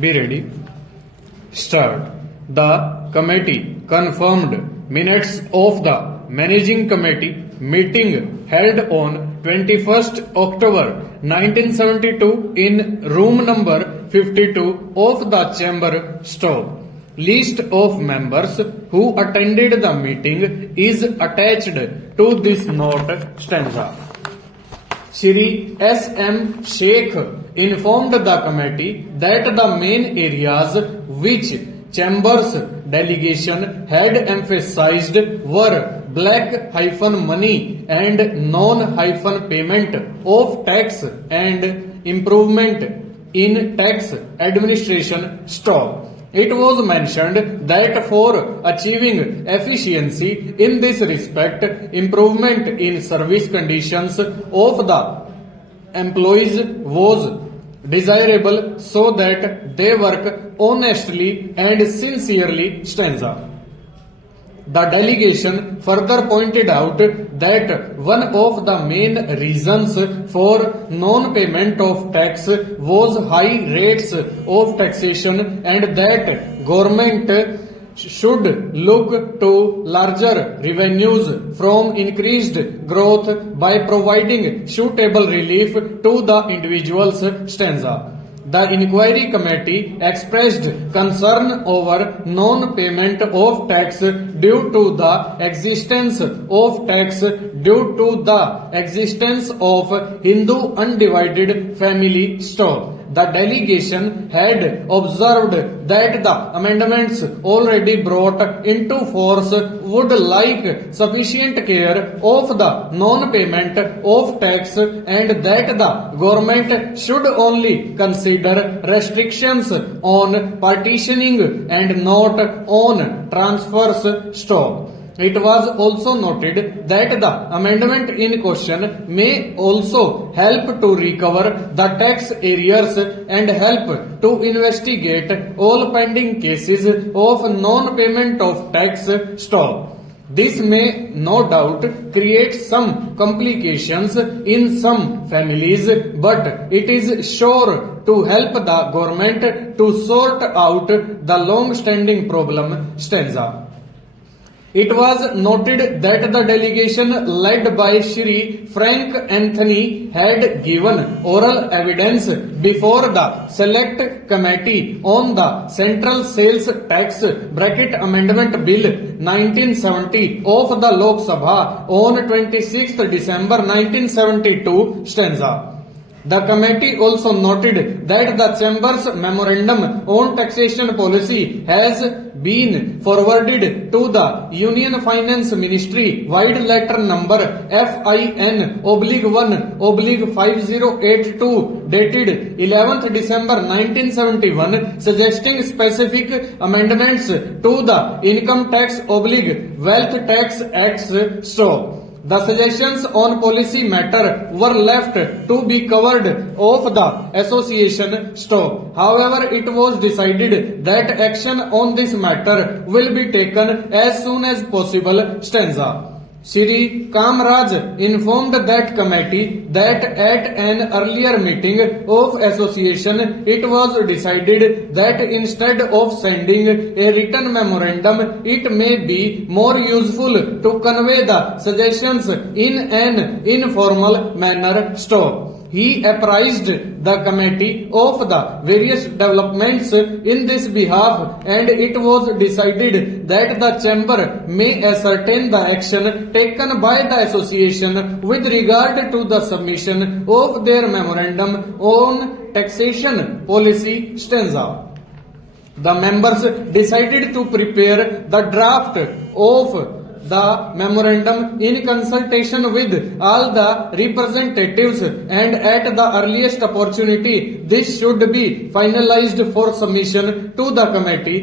Be ready. Start. The committee confirmed minutes of the managing committee meeting held on 21st October 1972 in room number 52 of the chamber store. List of members who attended the meeting is attached to this note stanza. Shri S.M. Sheikh informed the committee that the main areas which Chamber's delegation had emphasized were black-money and non-payment of tax and improvement in tax administration stock. It was mentioned that for achieving efficiency in this respect, improvement in service conditions of the employees was desirable so that they work honestly and sincerely stanza. The delegation further pointed out that one of the main reasons for non-payment of tax was high rates of taxation and that government should look to larger revenues from increased growth by providing suitable relief to the individuals stanza. The inquiry committee expressed concern over non-payment of tax due to the existence of Hindu undivided family stock. The delegation had observed that the amendments already brought into force would like sufficient care of the non-payment of tax and that the government should only consider restrictions on partitioning and not on transfers stock. It was also noted that the amendment in question may also help to recover the tax arrears and help to investigate all pending cases of non-payment of tax stock. This may no doubt create some complications in some families, but it is sure to help the government to sort out the long-standing problem stanza. It was noted that the delegation led by Shri Frank Anthony had given oral evidence before the Select Committee on the Central Sales Tax Amendment Bill 1970 of the Lok Sabha on 26 December 1972 stanza. The committee also noted that the Chamber's memorandum on taxation policy has been forwarded to the Union Finance Ministry wide letter number FIN-1/5082 dated 11th December 1971 suggesting specific amendments to the Income Tax/Wealth Tax Acts stock. The suggestions on policy matter were left to be covered of the association stock. However, it was decided that action on this matter will be taken as soon as possible stanza. Shri Kamraj informed that committee that at an earlier meeting of association it was decided that instead of sending a written memorandum it may be more useful to convey the suggestions in an informal manner stock. He apprised the committee of the various developments in this behalf and it was decided that the chamber may ascertain the action taken by the association with regard to the submission of their memorandum on taxation policy stanza. The members decided to prepare the draft of the memorandum in consultation with all the representatives and at the earliest opportunity this should be finalized for submission to the committee